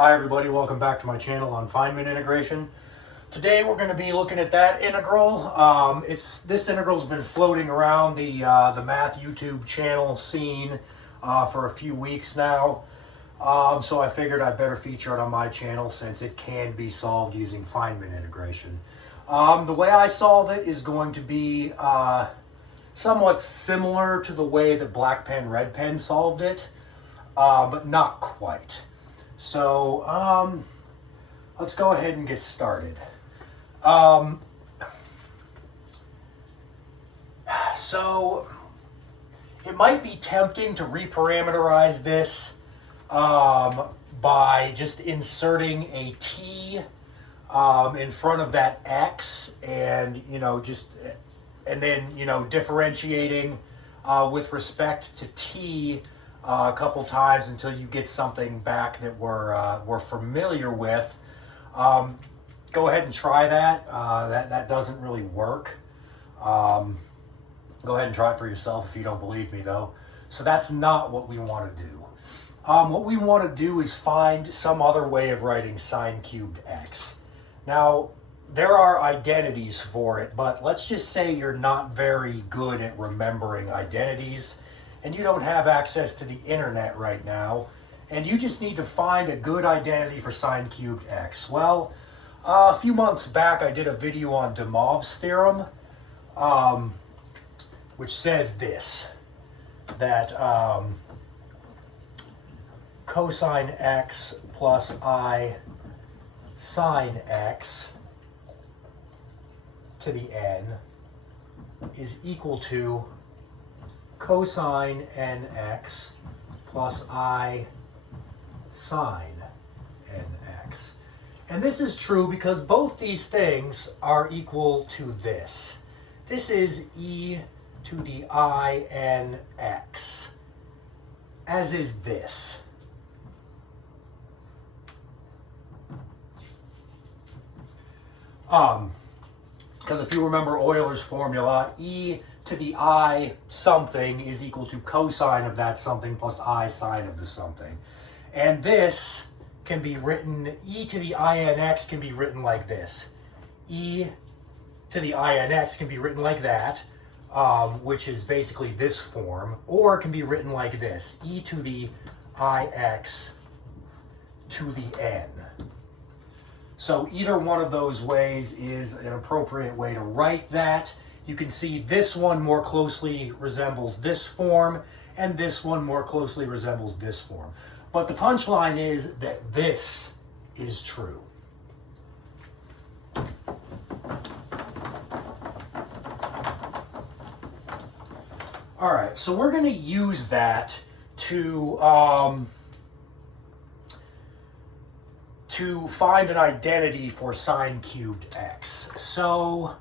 Hi everybody, welcome back to my channel on Feynman integration. Today we're going to be looking at that integral. This integral's been floating around the math YouTube channel scene for a few weeks now. So I figured I'd better feature it on my channel since it can be solved using Feynman integration. The way I solve it is going to be somewhat similar to the way that black pen, red pen solved it, but not quite. So let's go ahead and get started. So it might be tempting to reparameterize this by just inserting a t in front of that x, and then differentiating with respect to t a couple times until you get something back that we're familiar with. Go ahead and try that. That doesn't really work. Go ahead and try it for yourself if you don't believe me, though. So that's not what we want to do. What we want to do is find some other way of writing sine cubed x. Now, there are identities for it, but let's just say you're not very good at remembering identities, and you don't have access to the internet right now, and you just need to find a good identity for sine cubed x. Well, a few months back I did a video on de Moivre's theorem, which says this, that cosine x plus I sine x to the n is equal to cosine nx plus I sine nx. And this is true because both these things are equal to this. This is e to the I n x, as is this. Because if you remember Euler's formula, e to the I something is equal to cosine of that something plus I sine of the something. And this can be written, e to the INX can be written like this. E to the INX can be written like that, which is basically this form, or it can be written like this, e to the IX to the n. So either one of those ways is an appropriate way to write that. You can see this one more closely resembles this form, and this one more closely resembles this form. But the punchline is that this is true. All right, so we're going to use that to find an identity for sine cubed x. So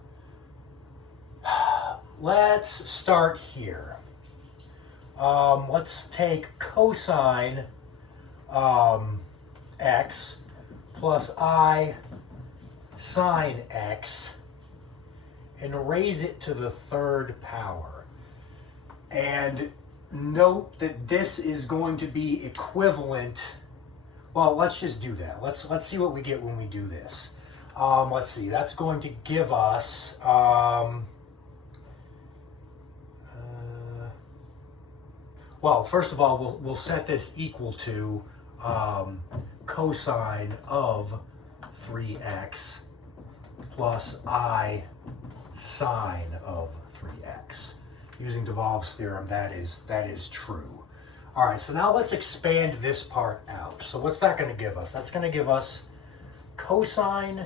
let's start here. Let's take cosine x plus I sine x and raise it to the third power. And note that this is going to be equivalent. Well, let's just do that. Let's see what we get when we do this. Let's see. That's going to give us well, first of all, we'll set this equal to cosine of 3x plus I sine of 3x. Using de Moivre's theorem, that is true. All right, so now let's expand this part out. So what's that going to give us? That's going to give us cosine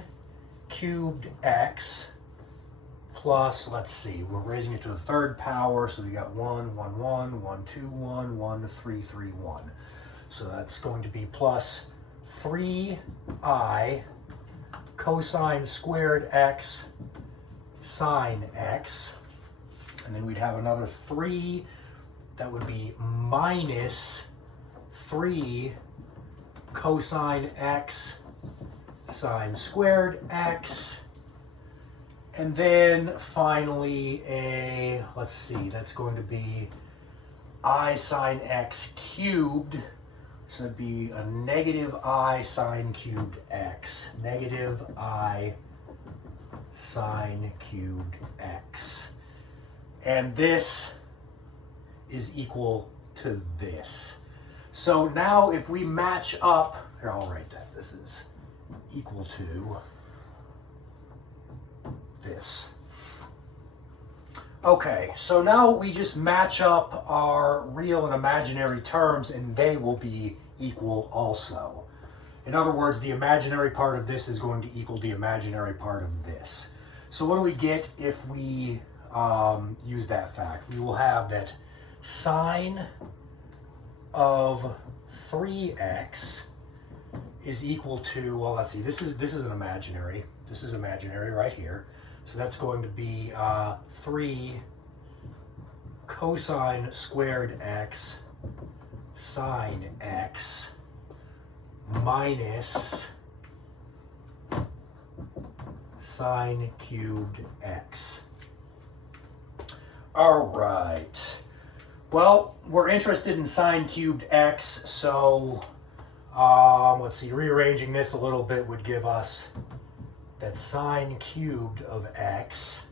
cubed x plus, let's see, we're raising it to the third power, so we got 1, 1, 1, 1, 2, 1, 1, 3, 3, 1. So that's going to be plus 3i cosine squared x sine x. And then we'd have another 3. That would be minus 3 cosine x sine squared x. And then finally let's see, that's going to be I sine x cubed So it'd be a negative I sine cubed x. Negative I sine cubed x. And this is equal to this. So now if we match up, here I'll write that. This is equal to this. Okay, so now we just match up our real and imaginary terms and they will be equal also. In other words, the imaginary part of this is going to equal the imaginary part of this. So what do we get if we use that fact? We will have that sine of 3x is equal to, well, let's see, this is an imaginary. This is imaginary right here. So that's going to be 3 cosine squared x sine x minus sine cubed x. All right. Well, we're interested in sine cubed x, so let's see, rearranging this a little bit would give us that sine cubed of x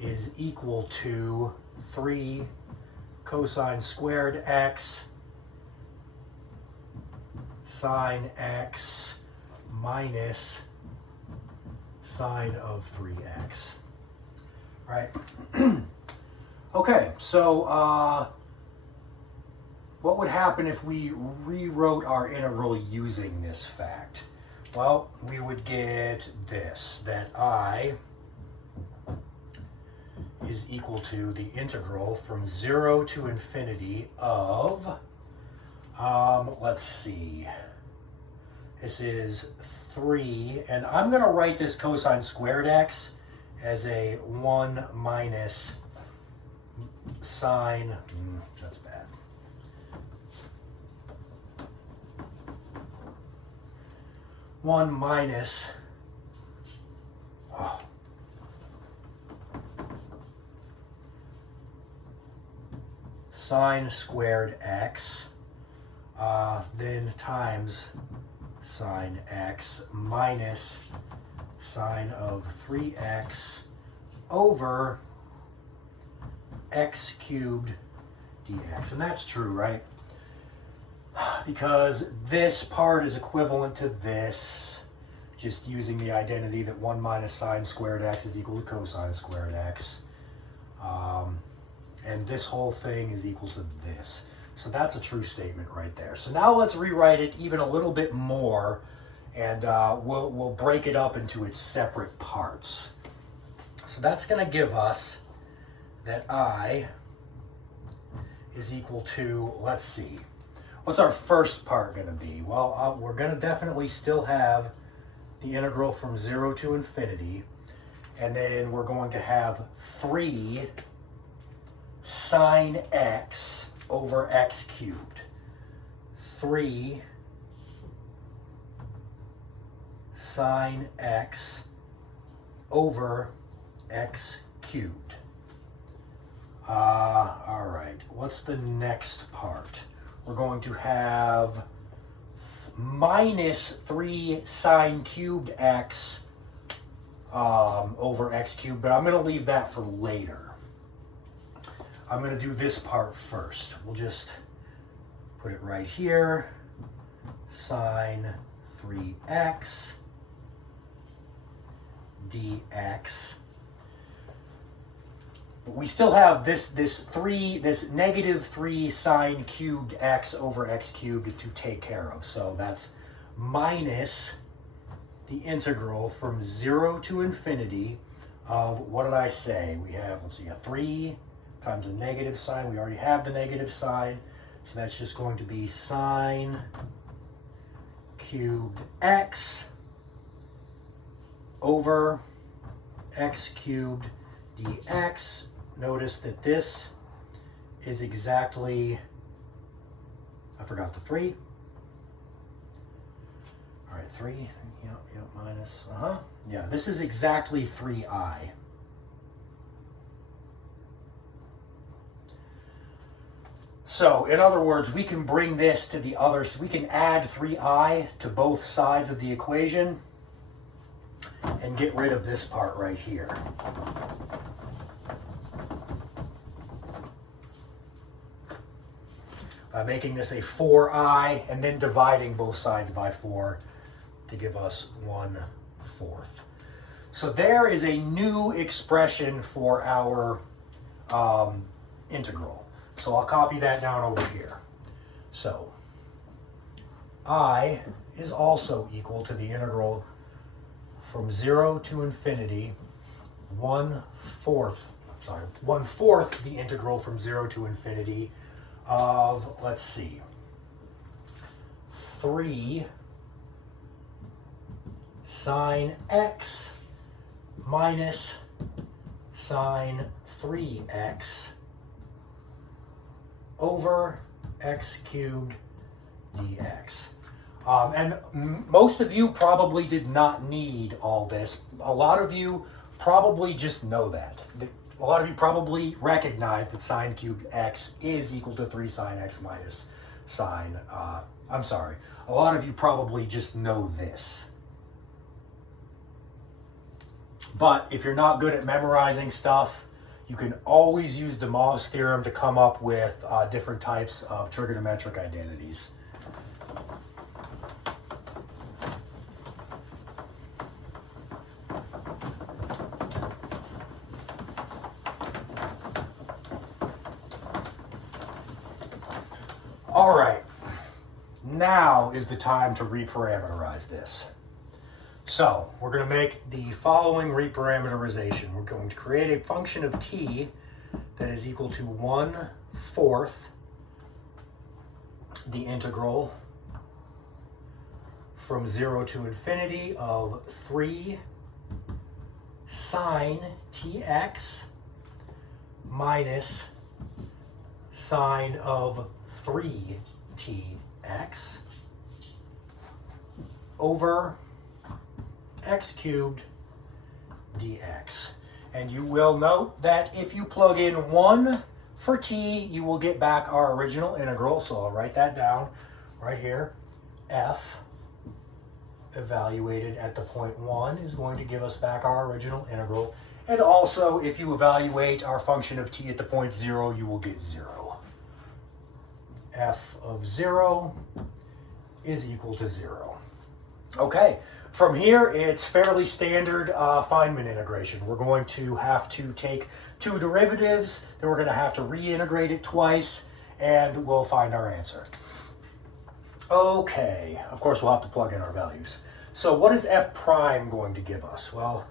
is equal to 3 cosine squared x sine x minus sine of 3x. All right. Okay, so what would happen if we rewrote our integral using this fact? Well, we would get this, that I is equal to the integral from 0 to infinity of, let's see, this is 3, and I'm going to write this cosine squared x as a 1 minus sine, that's bad. One minus sine squared x, then times sine x minus sine of 3x over x cubed dx. And that's true, right? Because this part is equivalent to this, just using the identity that 1 minus sine squared x is equal to cosine squared x. And this whole thing is equal to this. So that's a true statement right there. So now let's rewrite it even a little bit more, and we'll break it up into its separate parts. So that's going to give us that I is equal to, let's see, what's our first part going to be? Well, we're going to definitely still have the integral from 0 to infinity, and then we're going to have 3 sine x over x cubed. 3 sine x over x cubed. All right, what's the next part? We're going to have minus 3 sine cubed x over x cubed, but I'm going to leave that for later. I'm going to do this part first. We'll just put it right here. Sine 3x dx. But we still have this negative 3 sine cubed x over x cubed to take care of. So that's minus the integral from 0 to infinity of, what did I say? We have, let's see, a 3 times a negative sign. We already have the negative sign. So that's just going to be sine cubed x over x cubed dx. Notice that this is exactly, I forgot the 3. All right, 3, yep, minus, yeah, this is exactly 3i. So, in other words, we can bring this to the other, so we can add 3i to both sides of the equation and get rid of this part right here. By making this a 4i and then dividing both sides by 4 to give us 1/4. So there is a new expression for our integral. So I'll copy that down over here. So I is also equal to the integral from 0 to infinity 1/4 the integral from 0 to infinity of, let's see, 3 sine x minus sine 3x over x cubed dx. And most of you probably did not need all this. A lot of you probably just know that. A lot of you probably recognize that sine cubed x is equal to 3 sine x minus sine. I'm sorry. A lot of you probably just know this. But if you're not good at memorizing stuff, you can always use de Moivre's theorem to come up with different types of trigonometric identities. All right, now is the time to reparameterize this. So we're going to make the following reparameterization. We're going to create a function of t that is equal to 1/4 the integral from 0 to infinity of 3 sine tx minus sine of 3tx over x cubed dx. And you will note that if you plug in 1 for t, you will get back our original integral. So I'll write that down right here. F evaluated at the point 1 is going to give us back our original integral. And also, if you evaluate our function of t at the point 0, you will get 0. F of 0 is equal to 0. Okay, from here it's fairly standard Feynman integration. We're going to have to take two derivatives, then we're going to have to reintegrate it twice, and we'll find our answer. Okay, of course we'll have to plug in our values. So what is f prime going to give us? Well,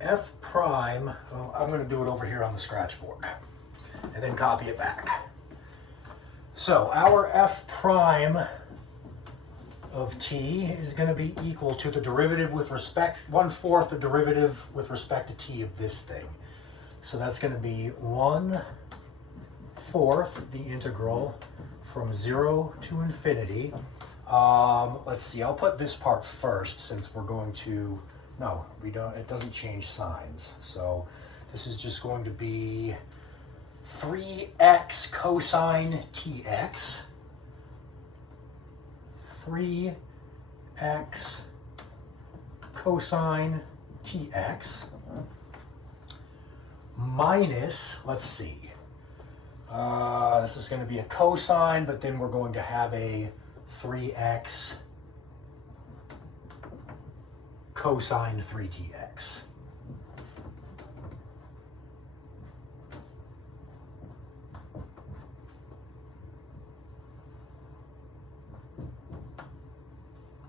f prime, well, I'm going to do it over here on the scratch board and then copy it back. So our f prime of t is going to be equal to the derivative with respect, 1/4 the derivative with respect to t of this thing. So that's going to be 1/4 the integral from 0 to infinity. Let's see, I'll put this part first since we're going to, no, we don't, it doesn't change signs. So this is just going to be 3x cosine tx. 3x cosine tx minus, let's see, this is going to be a cosine, but then we're going to have a 3x cosine 3tx.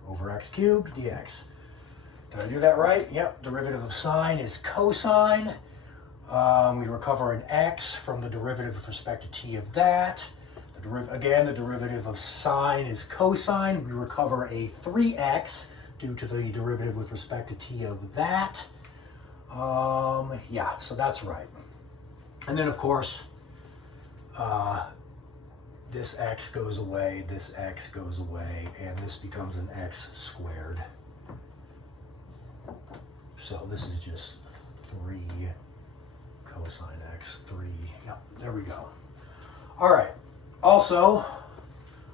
Over x cubed dx. Did I do that right? Yep, derivative of sine is cosine. We recover an x from the derivative with respect to t of that. Again, the derivative of sine is cosine. We recover a 3x due to the derivative with respect to t of that. Yeah, so that's right. And then, of course, this x goes away, this x goes away, and this becomes an x squared. So this is just 3 cosine x, 3, yeah, there we go. All right, Also,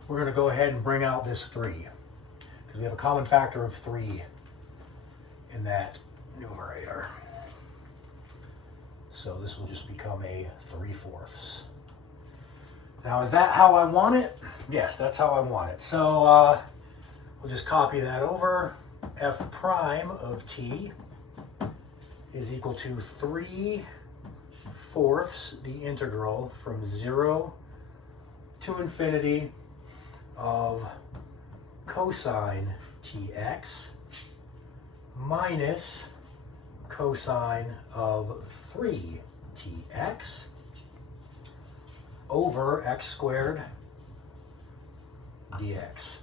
we're going to go ahead and bring out this 3 because we have a common factor of 3 in that numerator. So this will just become a 3/4. Now, is that how I want it? Yes, that's how I want it. So we'll just copy that over. F prime of t is equal to 3/4 the integral from 0 to infinity of cosine tx minus cosine of 3tx over x squared dx.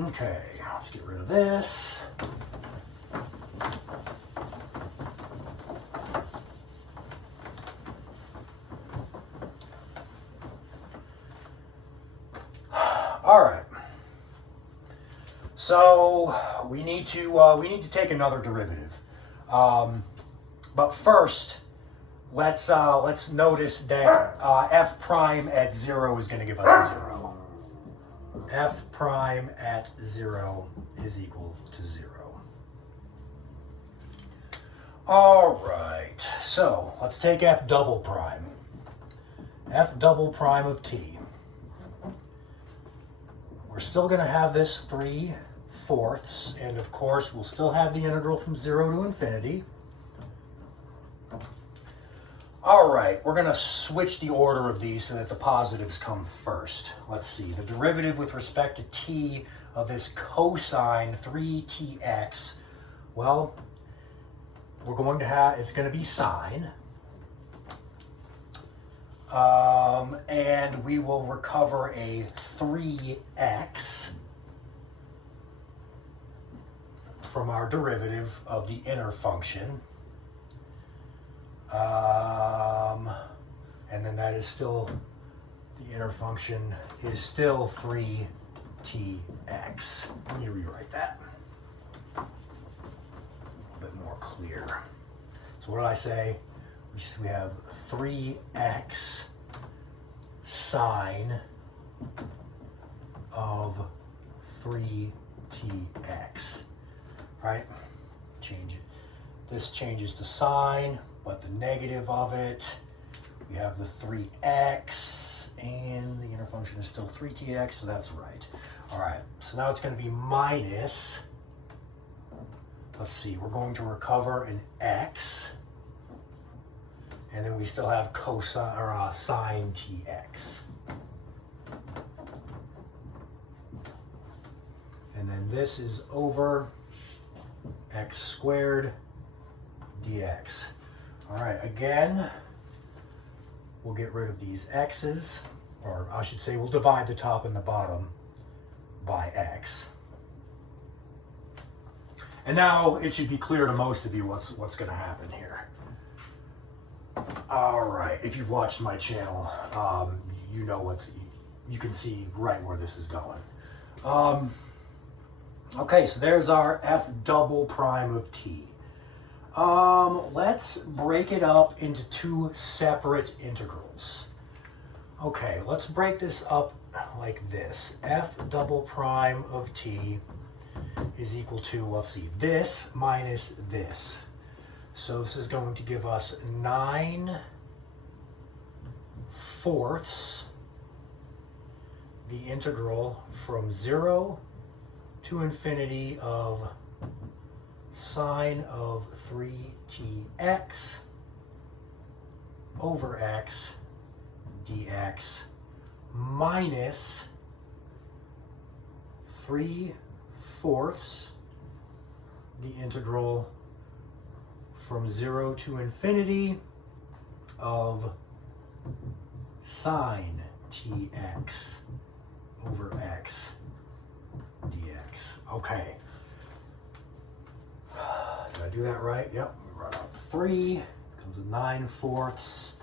Okay, let's get rid of this. All right. So we need to take another derivative, but first let's notice that f prime at 0 is going to give us 0. F prime at 0 is equal to 0. All right. So let's take f double prime. F double prime of t. We're still going to have this 3/4, and of course we'll still have the integral from 0 to infinity. All right, we're going to switch the order of these so that the positives come first. Let's see, the derivative with respect to t of this cosine 3tx, well, we're going to have, it's going to be sine. And we will recover a 3x from our derivative of the inner function. And then that is still, the inner function is still 3tx. Let me rewrite that. A little bit more clear. So what did I say? We have 3x sine of 3tx, right? Change it. This changes to sine, but the negative of it, we have the 3x, and the inner function is still 3tx, so that's right. All right, so now it's going to be minus, let's see, we're going to recover an x, and then we still have cosine or sine tx. And then this is over x squared dx. All right, again, we'll get rid of these x's, or I should say we'll divide the top and the bottom by x. And now it should be clear to most of you what's going to happen here. All right, if you've watched my channel, you know you can see right where this is going. Okay, so there's our f double prime of t. Let's break it up into 2 separate integrals. Okay, let's break this up like this. F double prime of t is equal to, let's see, this minus this. So this is going to give us 9/4 the integral from 0 to infinity of sine of 3tx over x dx minus 3/4 the integral from 0 to infinity of sine tx over x dx. Okay. Did I do that right? Yep. We brought out 3. Comes with 9/4.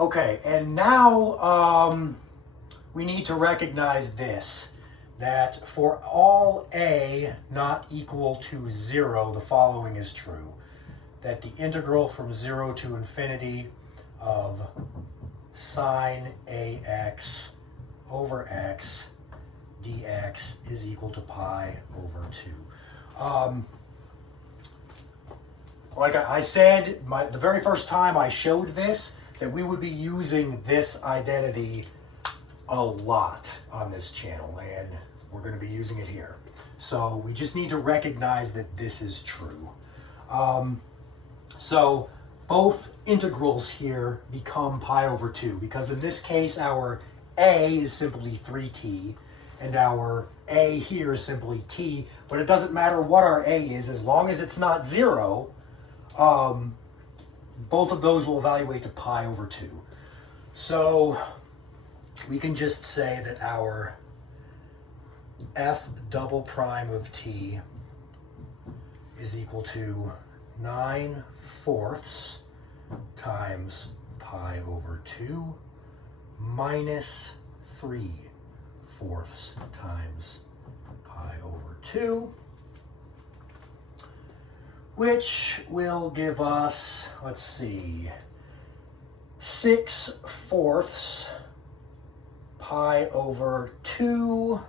Okay, and now we need to recognize this, that for all a not equal to 0, the following is true. That the integral from 0 to infinity of sine AX over X dx is equal to pi over 2. Like I said, the very first time I showed this, that we would be using this identity a lot on this channel, and we're going to be using it here. So we just need to recognize that this is true. So both integrals here become pi over 2, because in this case our a is simply 3t, and our a here is simply t, but it doesn't matter what our a is, as long as it's not 0, both of those will evaluate to pi over 2. So we can just say that our f double prime of t is equal to 9/4 times pi over 2 minus 3/4 times pi over 2, which will give us, let's see, 6/4 pi over 2,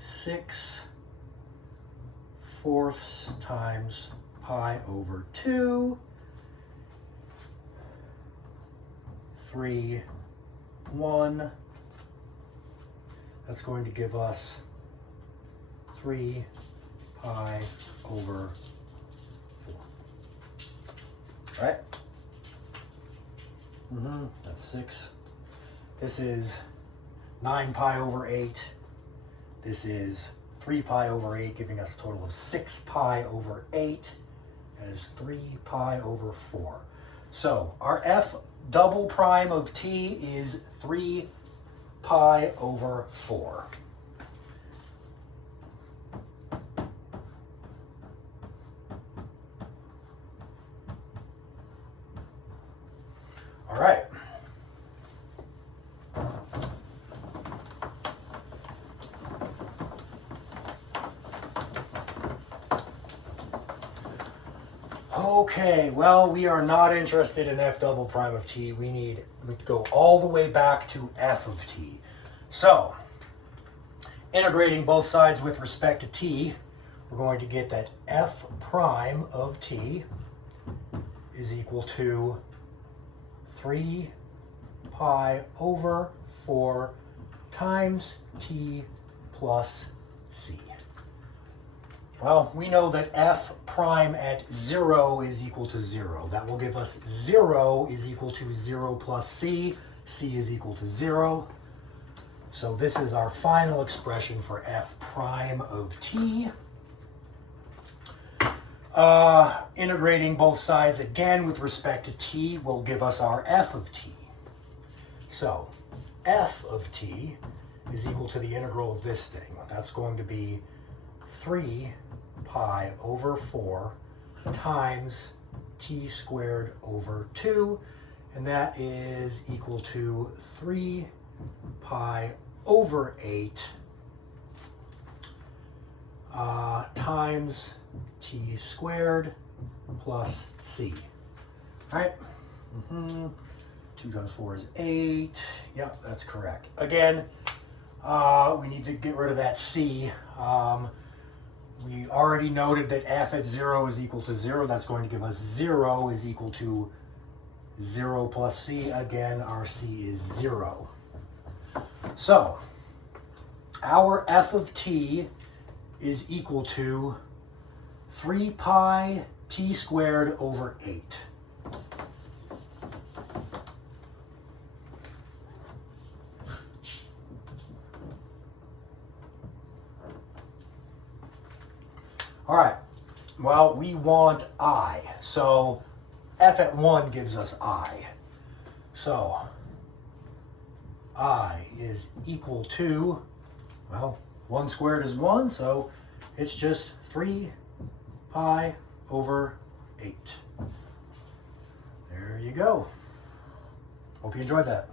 6/4 times pi over 2, 3, 1. That's going to give us 3 pi over 4. All right? That's 6. This is 9 pi over 8. This is 3 pi over 8, giving us a total of 6 pi over 8. That is 3 pi over 4. So our f double prime of t is 3 pi over 4. All right. Okay, well, we are not interested in f double prime of t. We need to go all the way back to f of t. So, integrating both sides with respect to t, we're going to get that f prime of t is equal to 3 pi over 4 times t plus c. Well, we know that f prime at 0 is equal to 0. That will give us 0 is equal to 0 plus c. C is equal to 0. So this is our final expression for f prime of t. Integrating both sides again with respect to t will give us our f of t. So f of t is equal to the integral of this thing. That's going to be 3 pi over 4 times t squared over 2, and that is equal to 3 pi over 8 times t squared plus c. All right. 2 times 4 is 8. Yep, that's correct. Again, we need to get rid of that c. We already noted that f at 0 is equal to 0. That's going to give us 0 is equal to 0 plus c. Again, our c is 0. So, our f of t is equal to 3 pi t squared over 8. All right, well, we want I. So f at 1 gives us I. So I is equal to, well, 1 squared is 1, so it's just 3 pi over 8. There you go. Hope you enjoyed that.